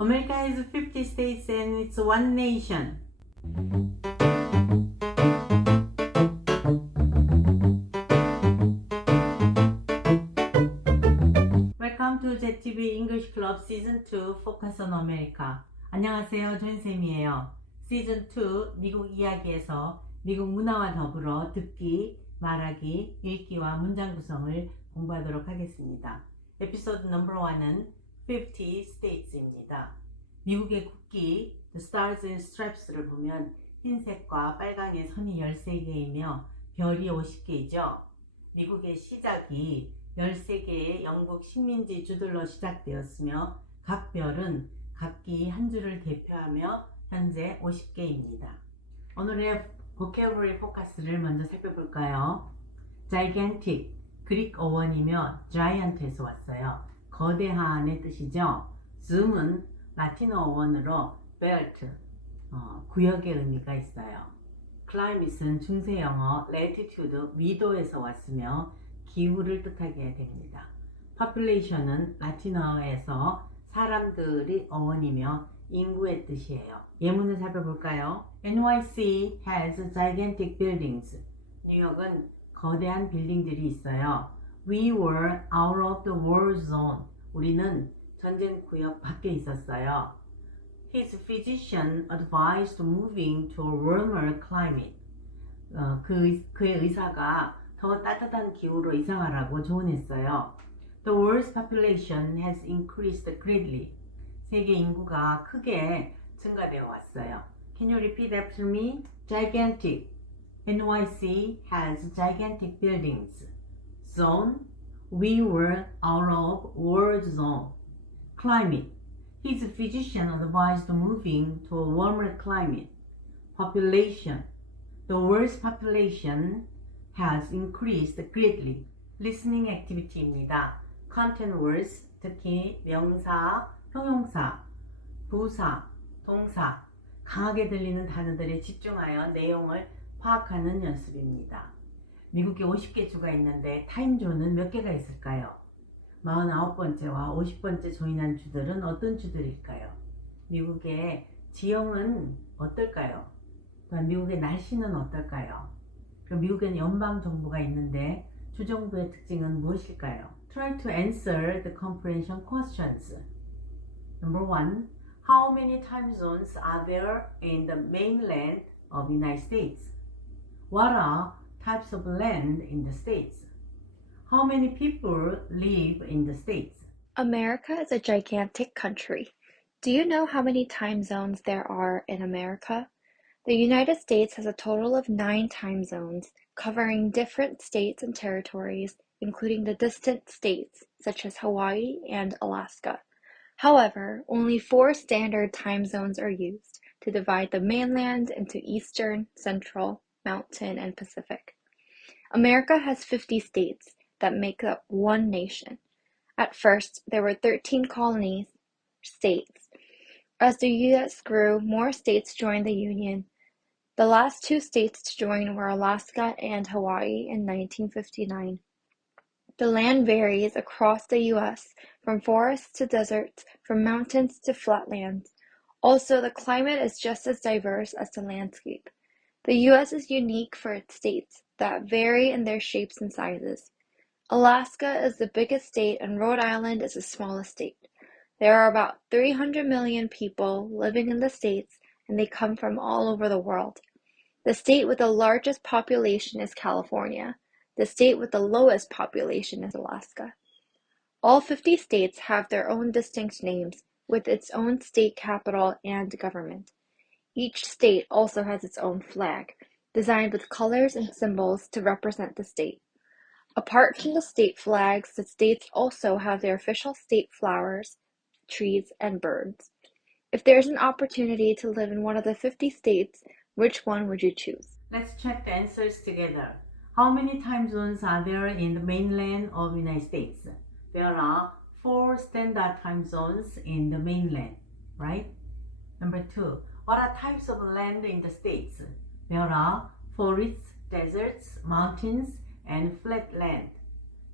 America has 50 states and it's one nation. ZTV English Club Season 2 Focus on America. 안녕하세요. 존쌤이에요. 시즌 2 미국 이야기에서 미국 문화와 더불어 듣기, 말하기, 읽기와 문장 구성을 공부하도록 하겠습니다. 에피소드 넘버 1은 50 States입니다. 미국의 국기 The Stars and Stripes를 보면 흰색과 빨강의 선이 13개이며 별이 50개이죠. 미국의 시작이 13개의 영국 식민지 주들로 시작되었으며 각 별은 각기 한 줄을 대표하며 현재 50개입니다. 오늘의 vocabulary 포커스를 먼저 살펴볼까요? gigantic, 그릭 어원이며 giant에서 왔어요. 거대한의 뜻이죠. zoom은 라틴어 어원으로 belt, 어, 구역의 의미가 있어요. climate은 중세 영어 latitude, 위도에서 왔으며 기후를 뜻하게 됩니다. population은 라틴어에서 사람들이 어원이며 인구의 뜻이에요. 예문을 살펴볼까요? NYC has gigantic buildings. 뉴욕은 거대한 빌딩들이 있어요. We were out of the war zone. 우리는 전쟁 구역 밖에 있었어요. His physician advised moving to a warmer climate. 어, 그, 의- 그의 의사가 더 따뜻한 기후로 이상하라고 조언했어요. The world's population has increased greatly. 세계 인구가 크게 증가되어 왔어요. Can you repeat after me? Gigantic. NYC has gigantic buildings. Zone. We were out of war zone. Climate. His physician advised moving to a warmer climate. Population. The world's population has increased greatly. Listening activity입니다. Content words, 특히 명사, 형용사, 부사, 동사, 강하게 들리는 단어들에 집중하여 내용을 파악하는 연습입니다. 미국에 50개 주가 있는데 타임존은 몇 개가 있을까요? 49번째와 50번째 조인한 주들은 어떤 주들일까요? 미국의 지형은 어떨까요? 또한 미국의 날씨는 어떨까요? 그럼 미국에는 연방 정부가 있는데 주정부의 특징은 무엇일까요? Try to answer the comprehension questions. Number one, how many time zones are there in the mainland of United States? What are types of land in the states? How many people live in the states? America is a gigantic country. Do you know how many time zones there are in America? The United States has a total of nine time zones, covering different states and territories, including the distant states such as Hawaii and Alaska. However, only four standard time zones are used to divide the mainland into Eastern, Central, Mountain, and Pacific. America has 50 states that make up one nation. At first, there were 13 colonies, states. As the U.S. grew, more states joined the Union. The last two states to join were Alaska and Hawaii in 1959. The land varies across the U.S. from forests to deserts, from mountains to flatlands. Also, the climate is just as diverse as the landscape. The U.S. is unique for its states that vary in their shapes and sizes. Alaska is the biggest state and Rhode Island is the smallest state. There are about 300 million people living in the states and they come from all over the world. The state with the largest population is California. The state with the lowest population is Alaska. All 50 states have their own distinct names with its own state capital and government. Each state also has its own flag, designed with colors and symbols to represent the state. Apart from the state flags, the states also have their official state flowers, trees, and birds. If there's an opportunity to live in one of the 50 states, which one would you choose? Let's check the answers together. How many time zones are there in the mainland of the United States? There are four standard time zones in the mainland, right? Number two, what are types of land in the states? There are forests, deserts, mountains, and flat land.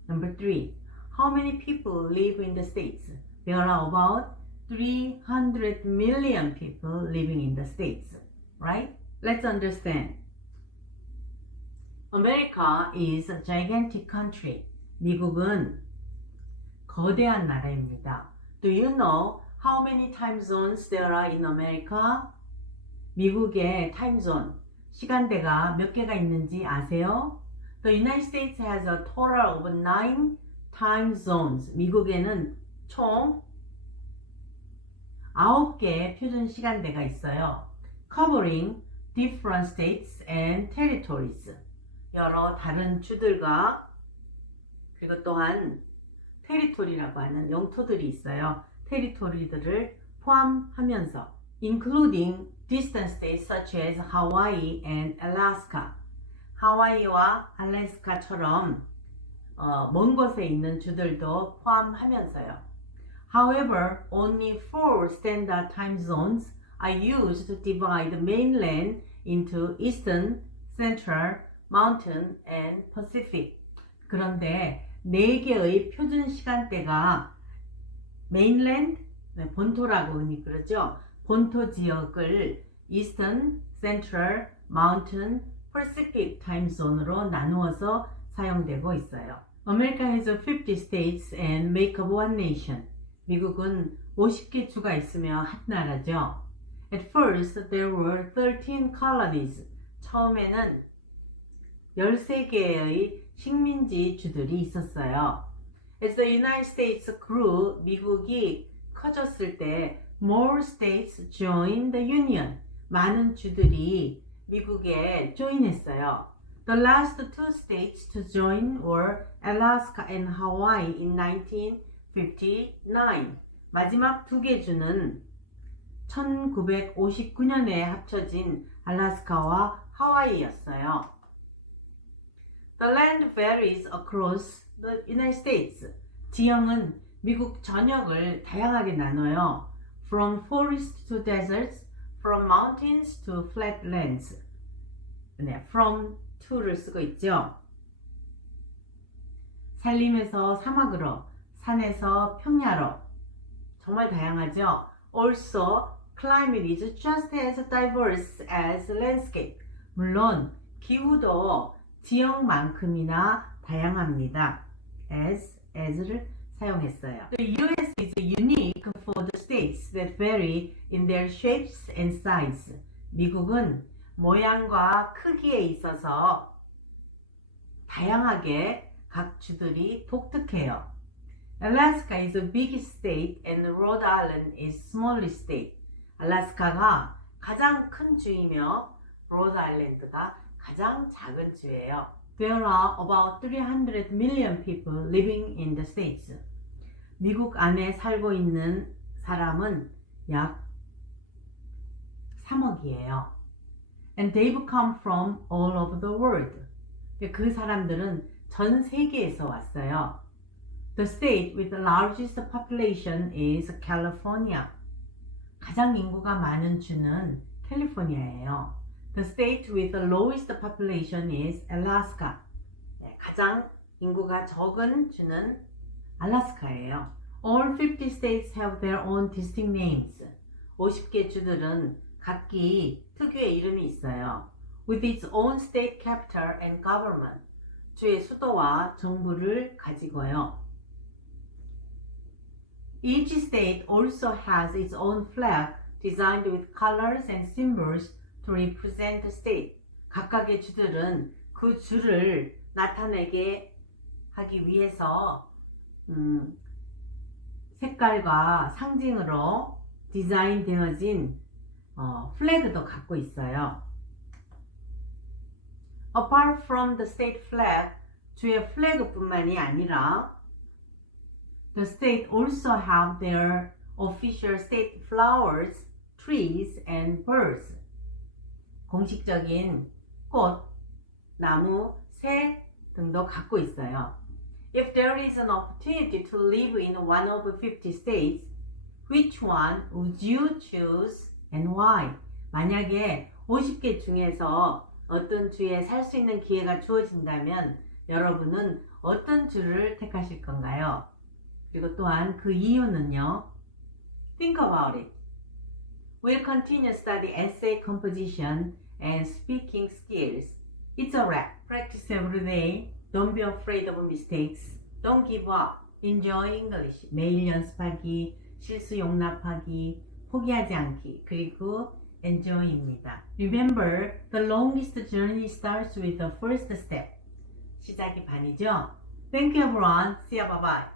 Number three, how many people live in the states? There are about 300 million people living in the States, right? Let's understand. America is a gigantic country. 미국은 거대한 나라입니다. Do you know how many time zones there are in America? 미국의 타임존, 시간대가 몇 개가 있는지 아세요? The United States has a total of nine time zones. 미국에는 총 9개의 표준 시간대가 있어요. Covering different states and territories. 여러 다른 주들과 그리고 또한 테리토리라고 하는 영토들이 있어요. 테리토리들을 포함하면서 including distant states such as Hawaii and Alaska. 하와이와 알래스카처럼 어, 먼 곳에 있는 주들도 포함하면서요. However, only four standard time zones are used to divide mainland into Eastern, Central, Mountain, and Pacific. 그런데 네 개의 표준 시간대가 네, 본토라고 흔히 그러죠. 본토 지역을 Eastern, Central, Mountain, Pacific zone으로 나누어서 사용되고 있어요. America has 50 states and make up one nation. 미국은 50개 주가 있으며 한 나라죠. At first, there were 13 colonies. 처음에는 13개의 식민지 주들이 있었어요. As the United States grew, 미국이 커졌을 때 more states joined the Union. 많은 주들이 미국에 join했어요. The last two states to join were Alaska and Hawaii in 1959. 마지막 두 개 주는 1959년에 합쳐진 알라스카와 하와이였어요. The land varies across the United States. 지형은 미국 전역을 다양하게 나눠요. From forest to deserts, from mountains to flatlands. 네, from to를 쓰고 있죠. 산림에서 사막으로, 산에서 평야로. 정말 다양하죠. Also, climate is just as diverse as landscape. 물론 기후도 지역만큼이나 다양합니다. as, as를 사용했어요. The US is unique for the states that vary in their shapes and size. 미국은 모양과 크기에 있어서 다양하게 각 주들이 독특해요. Alaska is the biggest state and Rhode Island is smallest state. 알래스카가 가장 큰 주이며 로드 아일랜드가 가장 작은 주예요. There are about 300 million people living in the states. 미국 안에 살고 있는 사람은 약 3억이에요. And they've come from all over the world. 그 사람들은 전 세계에서 왔어요. The state with the largest population is California. 가장 인구가 많은 주는 캘리포니아예요. The state with the lowest population is Alaska. 네, 가장 인구가 적은 주는 알라스카예요. All 50 states have their own distinct names. 50개 주들은 각기 특유의 이름이 있어요. With its own state capital and government. 주의 수도와 정부를 가지고요. Each state also has its own flag designed with colors and symbols to represent state. 각각의 주들은 그 주를 나타내게 하기 위해서 음, 색깔과 상징으로 디자인 되어진 어, 플래그도 갖고 있어요. Apart from the state flag, 주의 플래그뿐만이 아니라 The state also have their official state flowers, trees, and birds. 공식적인 꽃, 나무, 새 등도 갖고 있어요. If there is an opportunity to live in one of 50 states, which one would you choose and why? 만약에 50개 중에서 어떤 주에 살 수 있는 기회가 주어진다면 여러분은 어떤 주를 택하실 건가요? 그리고 또한 그 이유는요. Think about it. We'll continue study essay composition and speaking skills. It's a wrap. Practice every day. Don't be afraid of mistakes. Don't give up. Enjoy English. 매일 연습하기, 실수 용납하기, 포기하지 않기, 그리고 enjoy입니다. Remember, the longest journey starts with the first step. 시작이 반이죠? Thank you everyone. See ya. Bye bye.